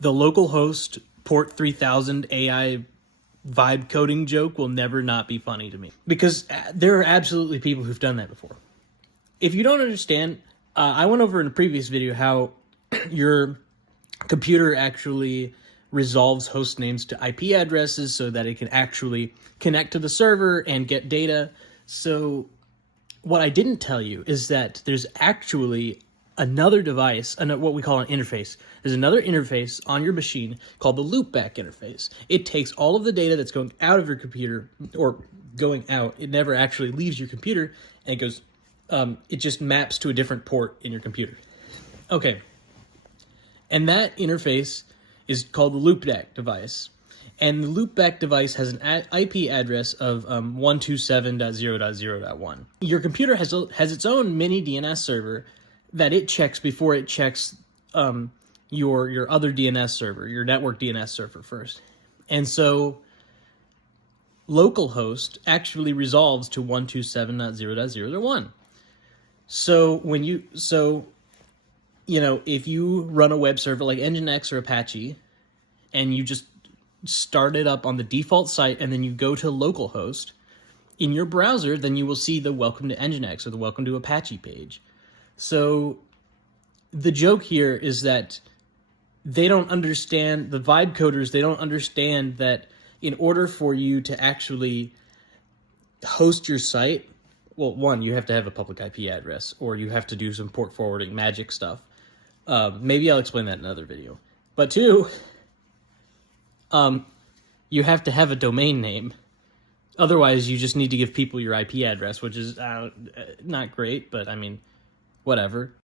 The localhost port 3000 AI vibe coding joke will never not be funny to me, because there are absolutely people who've done that before. If you don't understand, I went over in a previous video how your computer actually resolves host names to IP addresses so that it can actually connect to the server and get data. So what I didn't tell you is that there's actually another device, what we call an interface. There's another interface on your machine called the loopback interface. It takes all of the data that's going out of your computer, or going out, it never actually leaves your computer, and it goes, it just maps to a different port in your computer. Okay. And that interface is called the loopback device. And the loopback device has an IP address of 127.0.0.1. Your computer has its own mini DNS server that it checks before it checks your other DNS server, your network DNS server first. And so localhost actually resolves to 127.0.0.1. So if you run a web server like Nginx or Apache, and you just start it up on the default site, and then you go to localhost in your browser, then you will see the welcome to Nginx or the welcome to Apache page. So the joke here is that they don't understand, the vibe coders, they don't understand that in order for you to actually host your site, well, one, you have to have a public IP address, or you have to do some port forwarding magic stuff. Maybe I'll explain that in another video. But two, you have to have a domain name. Otherwise, you just need to give people your IP address, which is not great, but I mean, whatever.